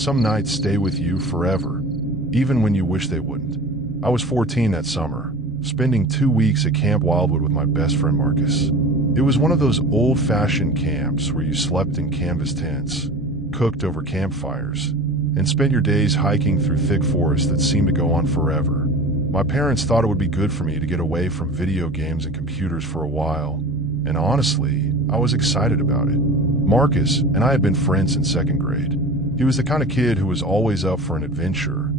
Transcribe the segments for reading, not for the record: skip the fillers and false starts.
Some nights stay with you forever, even when you wish they wouldn't. I was 14 that summer, spending 2 weeks at Camp Wildwood with my best friend Marcus. It was one of those old-fashioned camps where you slept in canvas tents, cooked over campfires, and spent your days hiking through thick forests that seemed to go on forever. My parents thought it would be good for me to get away from video games and computers for a while, and honestly, I was excited about it. Marcus and I had been friends since second grade. He was the kind of kid who was always up for an adventure,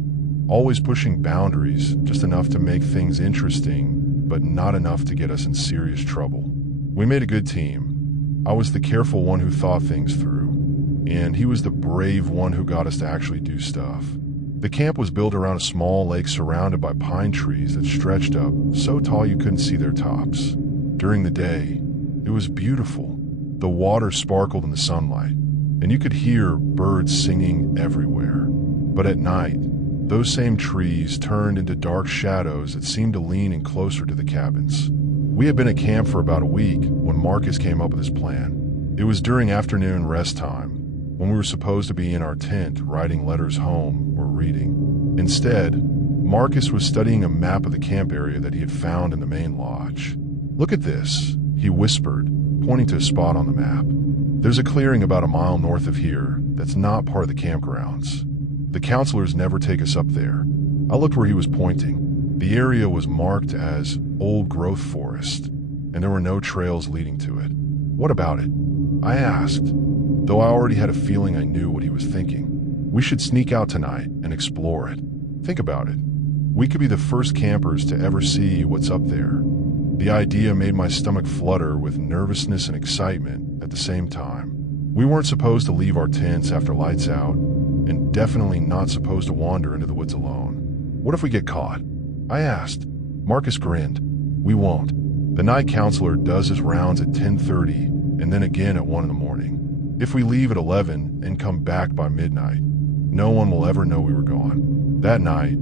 always pushing boundaries just enough to make things interesting, but not enough to get us in serious trouble. We made a good team. I was the careful one who thought things through, and he was the brave one who got us to actually do stuff. The camp was built around a small lake surrounded by pine trees that stretched up so tall you couldn't see their tops. During the day, it was beautiful. The water sparkled in the sunlight, and you could hear birds singing everywhere. But at night, those same trees turned into dark shadows that seemed to lean in closer to the cabins. We had been at camp for about a week when Marcus came up with his plan. It was during afternoon rest time, when we were supposed to be in our tent writing letters home or reading. Instead, Marcus was studying a map of the camp area that he had found in the main lodge. "Look at this," he whispered, pointing to a spot on the map. "There's a clearing about a mile north of here that's not part of the campgrounds. The counselors never take us up there." I looked where he was pointing. The area was marked as old growth forest, and there were no trails leading to it. "What about it?" I asked, though I already had a feeling I knew what he was thinking. "We should sneak out tonight and explore it. Think about it. We could be the first campers to ever see what's up there." The idea made my stomach flutter with nervousness and excitement at the same time. We weren't supposed to leave our tents after lights out, and definitely not supposed to wander into the woods alone. "What if we get caught?" I asked. Marcus grinned. "We won't. The night counselor does his rounds at 10:30 and then again at 1 in the morning. If we leave at 11 and come back by midnight, no one will ever know we were gone." That night,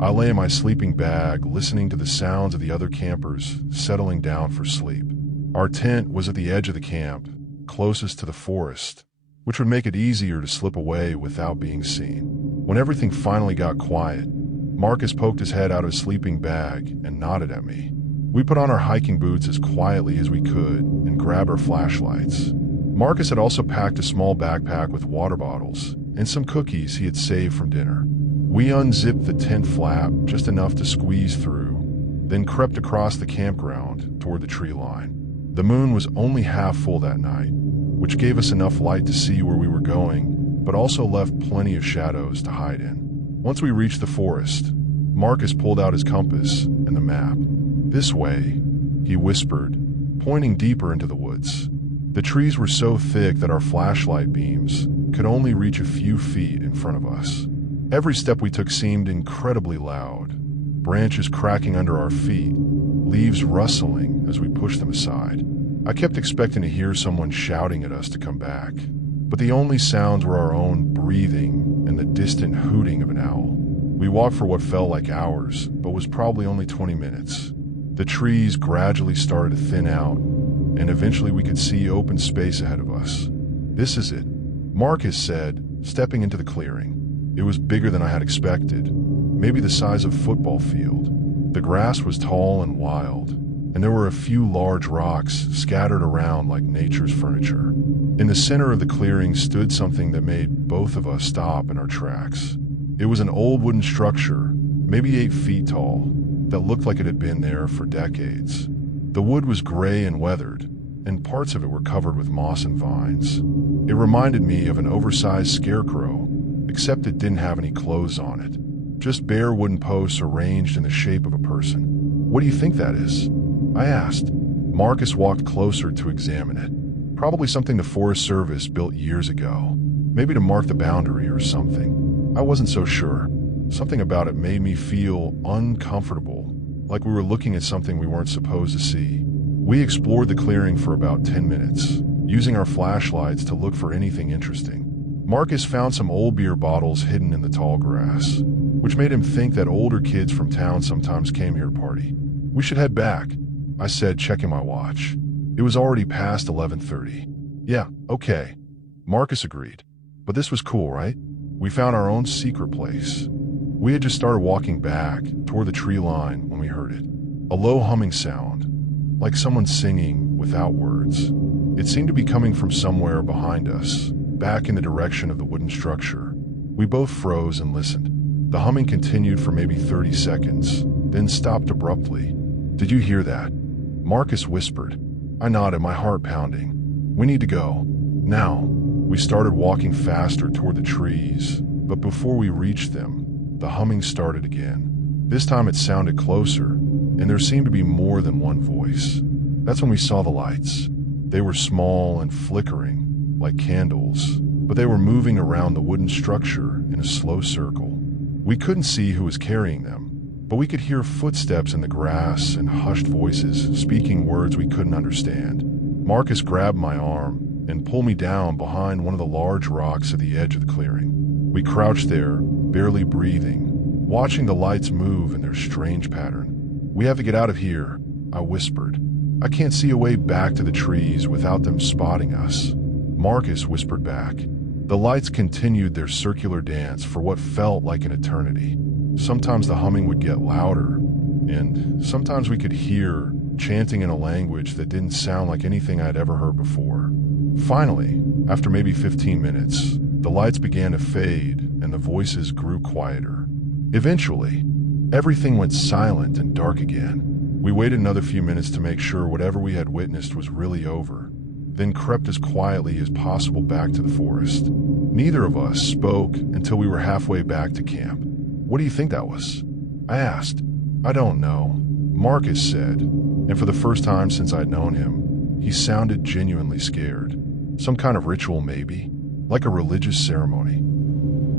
I lay in my sleeping bag listening to the sounds of the other campers settling down for sleep. Our tent was at the edge of the camp, closest to the forest, which would make it easier to slip away without being seen. When everything finally got quiet, Marcus poked his head out of his sleeping bag and nodded at me. We put on our hiking boots as quietly as we could and grabbed our flashlights. Marcus had also packed a small backpack with water bottles and some cookies he had saved from dinner. We unzipped the tent flap just enough to squeeze through, then crept across the campground toward the tree line. The moon was only half full that night, which gave us enough light to see where we were going, but also left plenty of shadows to hide in. Once we reached the forest, Marcus pulled out his compass and the map. "This way," he whispered, pointing deeper into the woods. The trees were so thick that our flashlight beams could only reach a few feet in front of us. Every step we took seemed incredibly loud, branches cracking under our feet, leaves rustling as we pushed them aside. I kept expecting to hear someone shouting at us to come back, but the only sounds were our own breathing and the distant hooting of an owl. We walked for what felt like hours, but was probably only 20 minutes. The trees gradually started to thin out, and eventually we could see open space ahead of us. "This is it," Marcus said, stepping into the clearing. It was bigger than I had expected, maybe the size of a football field. The grass was tall and wild, and there were a few large rocks scattered around like nature's furniture. In the center of the clearing stood something that made both of us stop in our tracks. It was an old wooden structure, maybe 8 feet tall, that looked like it had been there for decades. The wood was gray and weathered, and parts of it were covered with moss and vines. It reminded me of an oversized scarecrow, except it didn't have any clothes on it. Just bare wooden posts arranged in the shape of a person. "What do you think that is?" I asked. Marcus walked closer to examine it. "Probably something the Forest Service built years ago, maybe to mark the boundary or something." I wasn't so sure. Something about it made me feel uncomfortable, like we were looking at something we weren't supposed to see. We explored the clearing for about 10 minutes, using our flashlights to look for anything interesting. Marcus found some old beer bottles hidden in the tall grass, which made him think that older kids from town sometimes came here to party. "We should head back," I said, checking my watch. It was already past 11:30. "Yeah, okay," Marcus agreed. "But this was cool, right? We found our own secret place. We had just started walking back toward the tree line when we heard it. A low humming sound, like someone singing without words. It seemed to be coming from somewhere behind us, back in the direction of the wooden structure. We both froze and listened. The humming continued for maybe 30 seconds, then stopped abruptly. "Did you hear that?" Marcus whispered. I nodded, my heart pounding. "We need to go. Now." We started walking faster toward the trees, but before we reached them, the humming started again. This time it sounded closer, and there seemed to be more than one voice. That's when we saw the lights. They were small and flickering, like candles, but they were moving around the wooden structure in a slow circle. We couldn't see who was carrying them, but we could hear footsteps in the grass and hushed voices speaking words we couldn't understand. Marcus grabbed my arm and pulled me down behind one of the large rocks at the edge of the clearing. We crouched there, barely breathing, watching the lights move in their strange pattern. "We have to get out of here," I whispered. "I can't see a way back to the trees without them spotting us." Marcus whispered back. The lights continued their circular dance for what felt like an eternity. Sometimes the humming would get louder, and sometimes we could hear chanting in a language that didn't sound like anything I'd ever heard before. Finally, after maybe 15 minutes, the lights began to fade and the voices grew quieter. Eventually, everything went silent and dark again. We waited another few minutes to make sure whatever we had witnessed was really over, then crept as quietly as possible back to the forest. Neither of us spoke until we were halfway back to camp. "What do you think that was?" I asked. "I don't know," Marcus said, and for the first time since I'd known him, he sounded genuinely scared. "Some kind of ritual maybe, like a religious ceremony."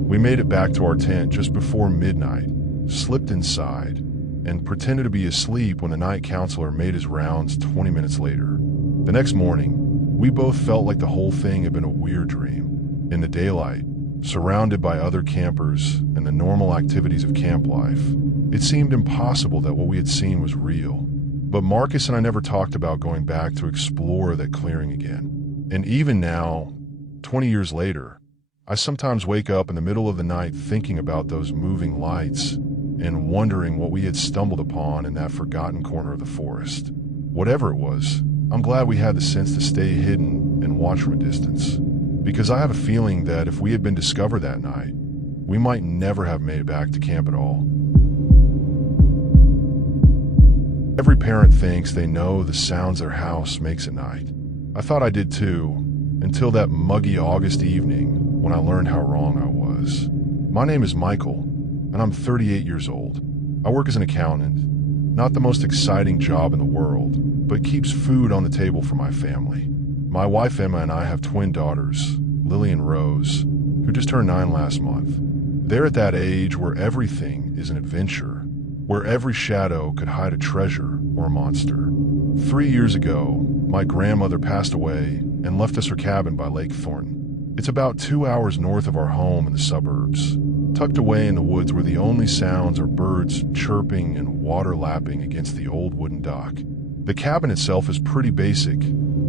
We made it back to our tent just before midnight, slipped inside, and pretended to be asleep when the night counselor made his rounds 20 minutes later. The next morning, we both felt like the whole thing had been a weird dream. In the daylight, surrounded by other campers and the normal activities of camp life, it seemed impossible that what we had seen was real. But Marcus and I never talked about going back to explore that clearing again. And even now, 20 years later, I sometimes wake up in the middle of the night thinking about those moving lights and wondering what we had stumbled upon in that forgotten corner of the forest. Whatever it was, I'm glad we had the sense to stay hidden and watch from a distance. Because I have a feeling that if we had been discovered that night, we might never have made it back to camp at all. Every parent thinks they know the sounds their house makes at night. I thought I did too, until that muggy August evening when I learned how wrong I was. My name is Michael, and I'm 38 years old. I work as an accountant. Not the most exciting job in the world, but keeps food on the table for my family. My wife Emma and I have twin daughters, Lily and Rose, who just turned 9 last month. They're at that age where everything is an adventure, where every shadow could hide a treasure or a monster. 3 years ago, my grandmother passed away and left us her cabin by Lake Thornton. It's about 2 hours north of our home in the suburbs, tucked away in the woods where the only sounds are birds chirping and water lapping against the old wooden dock. The cabin itself is pretty basic: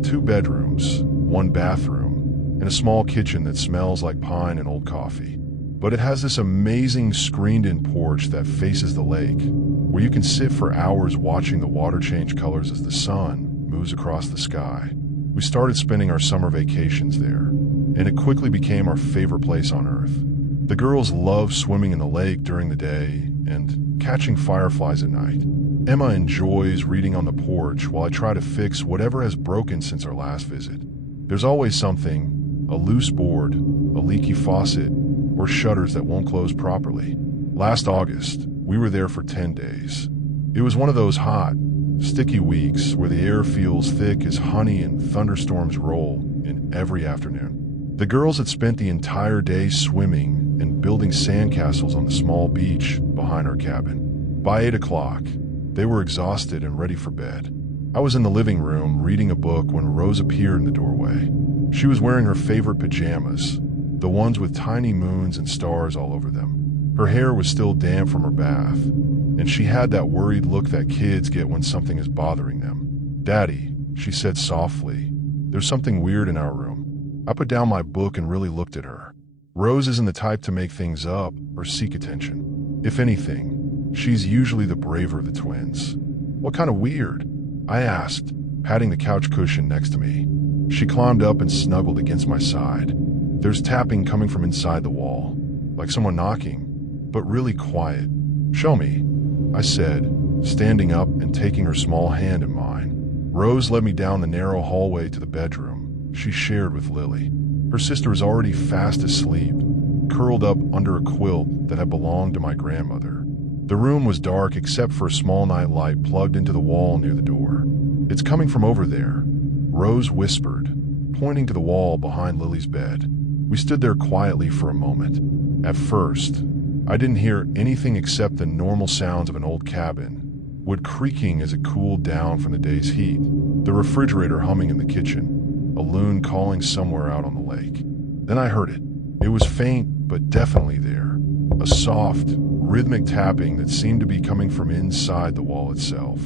2 bedrooms, 1 bathroom, and a small kitchen that smells like pine and old coffee. But it has this amazing screened-in porch that faces the lake, where you can sit for hours watching the water change colors as the sun moves across the sky. We started spending our summer vacations there, and it quickly became our favorite place on earth. The girls love swimming in the lake during the day and catching fireflies at night. Emma enjoys reading on the porch while I try to fix whatever has broken since our last visit. There's always something: a loose board, a leaky faucet, or shutters that won't close properly. Last August, we were there for 10 days. It was one of those hot, sticky weeks where the air feels thick as honey and thunderstorms roll in every afternoon. The girls had spent the entire day swimming and building sandcastles on the small beach behind our cabin. By 8 o'clock, they were exhausted and ready for bed. I was in the living room reading a book when Rose appeared in the doorway. She was wearing her favorite pajamas, the ones with tiny moons and stars all over them. Her hair was still damp from her bath, and she had that worried look that kids get when something is bothering them. "Daddy," she said softly, "there's something weird in our room." I put down my book and really looked at her. Rose isn't the type to make things up or seek attention. If anything, she's usually the braver of the twins. What kind of weird? I asked, patting the couch cushion next to me. She climbed up and snuggled against my side. There's tapping coming from inside the wall, like someone knocking, but really quiet. Show me, I said, standing up and taking her small hand in mine. Rose led me down the narrow hallway to the bedroom she shared with Lily. Her sister was already fast asleep, curled up under a quilt that had belonged to my grandmother. The room was dark except for a small night light plugged into the wall near the door. It's coming from over there, Rose whispered, pointing to the wall behind Lily's bed. We stood there quietly for a moment. At first, I didn't hear anything except the normal sounds of an old cabin, wood creaking as it cooled down from the day's heat, the refrigerator humming in the kitchen, a loon calling somewhere out on the lake. Then I heard it. It was faint, but definitely there. A soft, rhythmic tapping that seemed to be coming from inside the wall itself.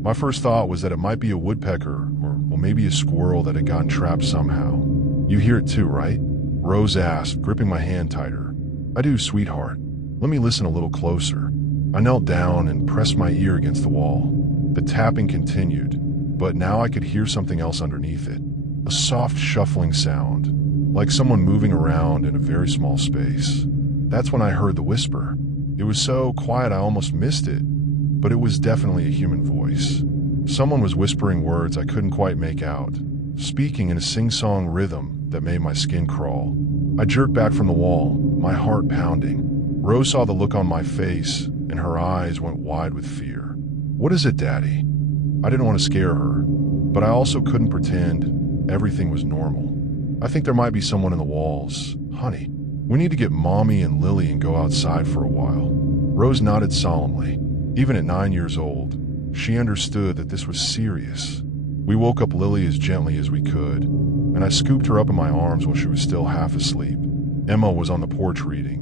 My first thought was that it might be a woodpecker or maybe a squirrel that had gotten trapped somehow. You hear it too, right? Rose asked, gripping my hand tighter. I do, sweetheart. Let me listen a little closer. I knelt down and pressed my ear against the wall. The tapping continued, but now I could hear something else underneath it. A soft shuffling sound, like someone moving around in a very small space. That's when I heard the whisper. It was so quiet I almost missed it, but it was definitely a human voice. Someone was whispering words I couldn't quite make out, speaking in a sing-song rhythm that made my skin crawl. I jerked back from the wall, my heart pounding. Rose saw the look on my face, and her eyes went wide with fear. What is it, Daddy? I didn't want to scare her, but I also couldn't pretend everything was normal. I think there might be someone in the walls. Honey, we need to get Mommy and Lily and go outside for a while. Rose nodded solemnly. Even at 9 years old, she understood that this was serious. We woke up Lily as gently as we could, and I scooped her up in my arms while she was still half asleep. Emma was on the porch reading,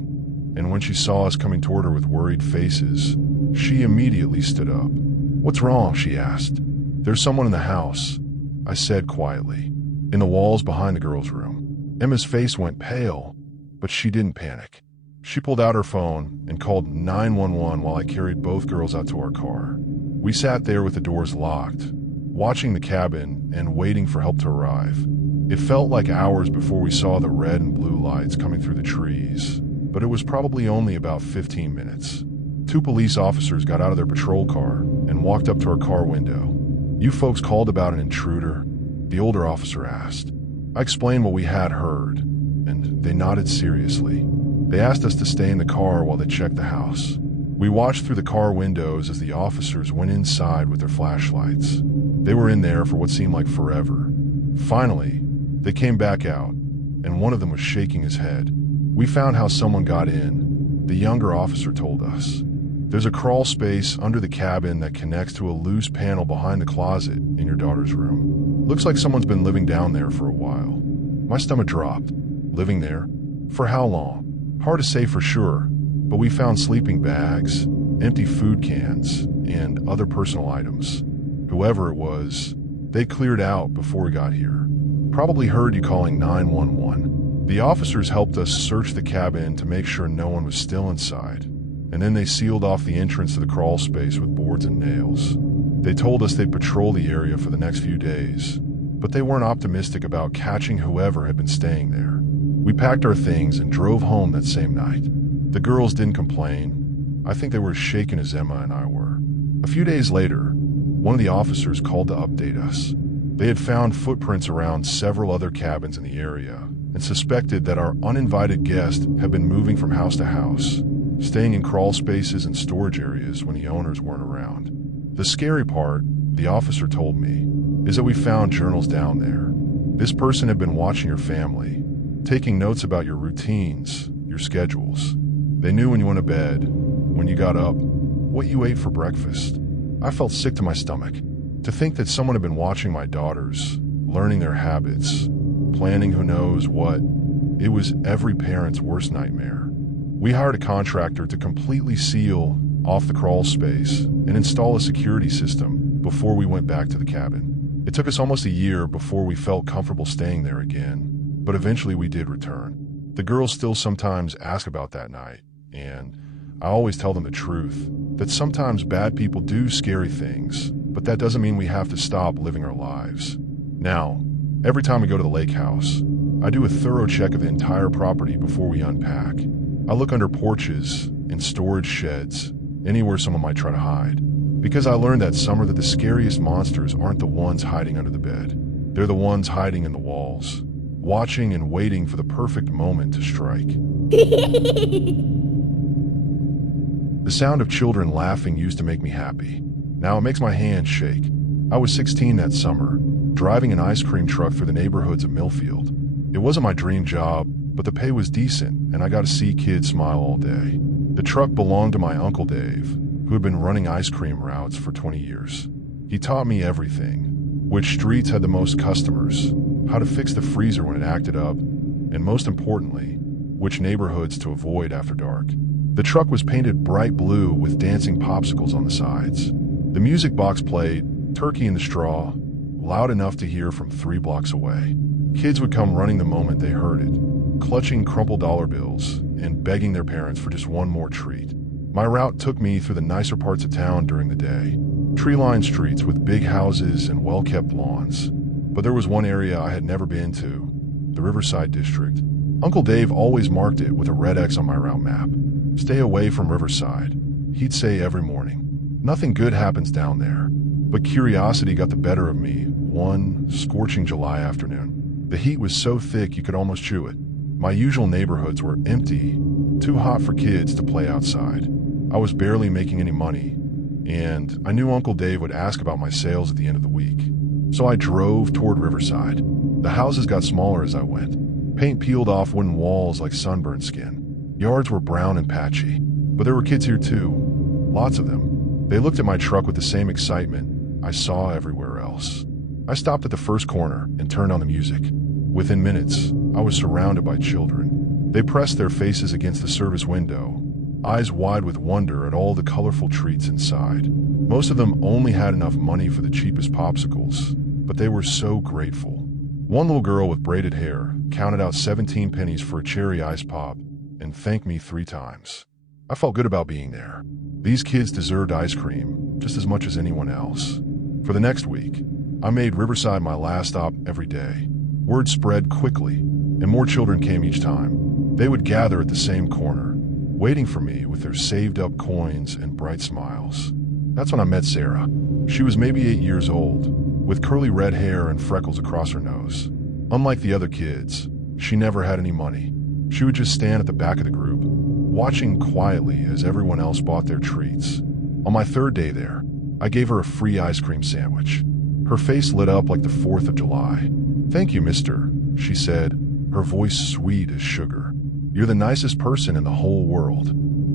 and when she saw us coming toward her with worried faces, she immediately stood up. What's wrong? She asked. There's someone in the house, I said quietly, in the walls behind the girls' room. Emma's face went pale, but she didn't panic. She pulled out her phone and called 911 while I carried both girls out to our car. We sat there with the doors locked, watching the cabin and waiting for help to arrive. It felt like hours before we saw the red and blue lights coming through the trees, but it was probably only about 15 minutes. 2 police officers got out of their patrol car and walked up to our car window. You folks called about an intruder? The older officer asked. I explained what we had heard, and they nodded seriously. They asked us to stay in the car while they checked the house. We watched through the car windows as the officers went inside with their flashlights. They were in there for what seemed like forever. Finally, they came back out, and one of them was shaking his head. We found how someone got in, the younger officer told us. There's a crawl space under the cabin that connects to a loose panel behind the closet in your daughter's room. Looks like someone's been living down there for a while. My stomach dropped. Living there? For how long? Hard to say for sure, but we found sleeping bags, empty food cans, and other personal items. Whoever it was, they cleared out before we got here. Probably heard you calling 911. The officers helped us search the cabin to make sure no one was still inside, and then they sealed off the entrance to the crawl space with boards and nails. They told us they'd patrol the area for the next few days, but they weren't optimistic about catching whoever had been staying there. We packed our things and drove home that same night. The girls didn't complain. I think they were as shaken as Emma and I were. A few days later, one of the officers called to update us. They had found footprints around several other cabins in the area and suspected that our uninvited guest had been moving from house to house, staying in crawl spaces and storage areas when the owners weren't around. The scary part, the officer told me, is that we found journals down there. This person had been watching your family, taking notes about your routines, your schedules. They knew when you went to bed, when you got up, what you ate for breakfast. I felt sick to my stomach. To think that someone had been watching my daughters, learning their habits, planning who knows what, it was every parent's worst nightmare. We hired a contractor to completely seal off the crawl space and install a security system before we went back to the cabin. It took us almost a year before we felt comfortable staying there again, but eventually we did return. The girls still sometimes ask about that night, and I always tell them the truth, that sometimes bad people do scary things, but that doesn't mean we have to stop living our lives. Now, every time we go to the lake house, I do a thorough check of the entire property before we unpack. I look under porches, in storage sheds, anywhere someone might try to hide. Because I learned that summer that the scariest monsters aren't the ones hiding under the bed. They're the ones hiding in the walls, watching and waiting for the perfect moment to strike. The sound of children laughing used to make me happy. Now it makes my hands shake. I was 16 that summer, driving an ice cream truck through the neighborhoods of Millfield. It wasn't my dream job, but the pay was decent, and I got to see kids smile all day. The truck belonged to my Uncle Dave, who had been running ice cream routes for 20 years. He taught me everything: which streets had the most customers, how to fix the freezer when it acted up, and most importantly, which neighborhoods to avoid after dark. The truck was painted bright blue with dancing popsicles on the sides. The music box played Turkey in the Straw, loud enough to hear from 3 blocks away. Kids would come running the moment they heard it, clutching crumpled dollar bills and begging their parents for just one more treat. My route took me through the nicer parts of town during the day, tree-lined streets with big houses and well-kept lawns. But there was one area I had never been to, the Riverside District. Uncle Dave always marked it with a red X on my route map. Stay away from Riverside, he'd say every morning. Nothing good happens down there. But curiosity got the better of me one scorching July afternoon. The heat was so thick you could almost chew it. My usual neighborhoods were empty, too hot for kids to play outside. I was barely making any money, and I knew Uncle Dave would ask about my sales at the end of the week. So I drove toward Riverside. The houses got smaller as I went. Paint peeled off wooden walls like sunburned skin. Yards were brown and patchy, but there were kids here too. Lots of them. They looked at my truck with the same excitement I saw everywhere else. I stopped at the first corner and turned on the music. Within minutes, I was surrounded by children. They pressed their faces against the service window, eyes wide with wonder at all the colorful treats inside. Most of them only had enough money for the cheapest popsicles, but they were so grateful. One little girl with braided hair counted out 17 pennies for a cherry ice pop and thanked me 3 times. I felt good about being there. These kids deserved ice cream just as much as anyone else. For the next week, I made Riverside my last stop every day. Word spread quickly, and more children came each time. They would gather at the same corner, waiting for me with their saved-up coins and bright smiles. That's when I met Sarah. She was maybe 8 years old, with curly red hair and freckles across her nose. Unlike the other kids, she never had any money. She would just stand at the back of the group, watching quietly as everyone else bought their treats. On my 3rd day there, I gave her a free ice cream sandwich. Her face lit up like the 4th of July. "Thank you, mister," she said, her voice sweet as sugar. "You're the nicest person in the whole world."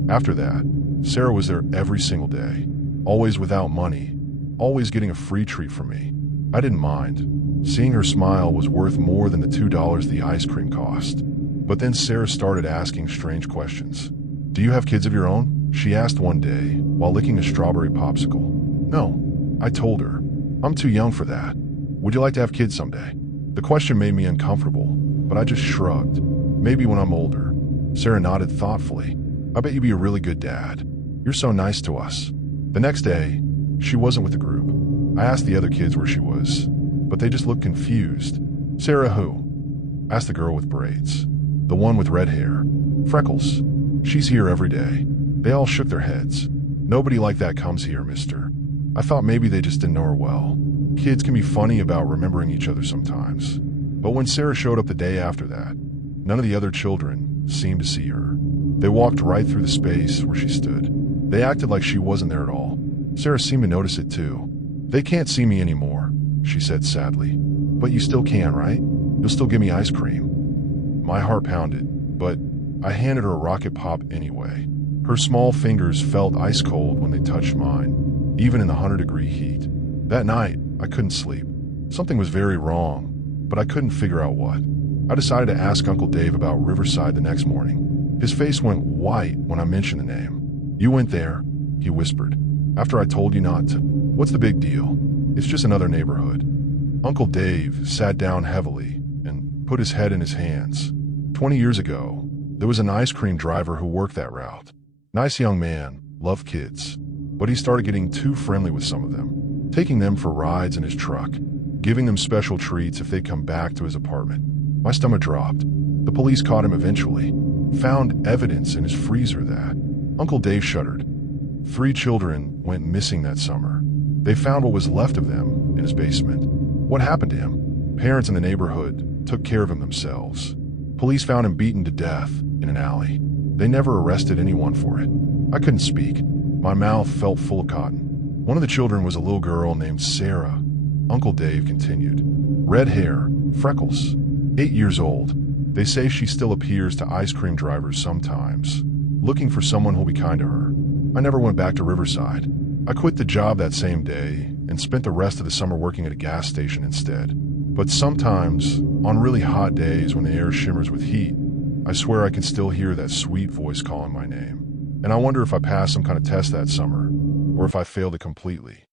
After that, Sarah was there every single day, always without money, always getting a free treat from me. I didn't mind. Seeing her smile was worth more than the $2 the ice cream cost. But then Sarah started asking strange questions. "Do you have kids of your own?" she asked one day while licking a strawberry popsicle. "No," I told her. "I'm too young for that. Would you like to have kids someday?" The question made me uncomfortable, but I just shrugged. "Maybe when I'm older." Sarah nodded thoughtfully. "I bet you'd be a really good dad. You're so nice to us." The next day, she wasn't with the group. I asked the other kids where she was, but they just looked confused. "Sarah who?" asked the girl with braids. "The one with red hair. Freckles. She's here every day." They all shook their heads. "Nobody like that comes here, mister." I thought maybe they just didn't know her well. Kids can be funny about remembering each other sometimes. But when Sarah showed up the day after that, none of the other children seemed to see her. They walked right through the space where she stood. They acted like she wasn't there at all. Sarah seemed to notice it too. "They can't see me anymore," she said sadly. "But you still can, right? You'll still give me ice cream." My heart pounded, but I handed her a rocket pop anyway. Her small fingers felt ice cold when they touched mine, even in the 100-degree heat. That night, I couldn't sleep. Something was very wrong, but I couldn't figure out what. I decided to ask Uncle Dave about Riverside the next morning. His face went white when I mentioned the name. "You went there," he whispered, "after I told you not to. What's the big deal? It's just another neighborhood." Uncle Dave sat down heavily and put his head in his hands. 20 years ago, there was an ice cream driver who worked that route. Nice young man, loved kids. But he started getting too friendly with some of them, taking them for rides in his truck, giving them special treats if they'd come back to his apartment. My stomach dropped. The police caught him eventually, found evidence in his freezer that Uncle Dave shuddered. 3 children went missing that summer. They found what was left of them in his basement. What happened to him? Parents in the neighborhood took care of him themselves. Police found him beaten to death in an alley. They never arrested anyone for it. I couldn't speak. My mouth felt full of cotton. One of the children was a little girl named Sarah. Uncle Dave continued. Red hair, freckles, 8 years old. They say she still appears to ice cream drivers sometimes, looking for someone who'll be kind to her. I never went back to Riverside. I quit the job that same day and spent the rest of the summer working at a gas station instead. But sometimes, on really hot days when the air shimmers with heat, I swear I can still hear that sweet voice calling my name. And I wonder if I passed some kind of test that summer, or if I failed it completely.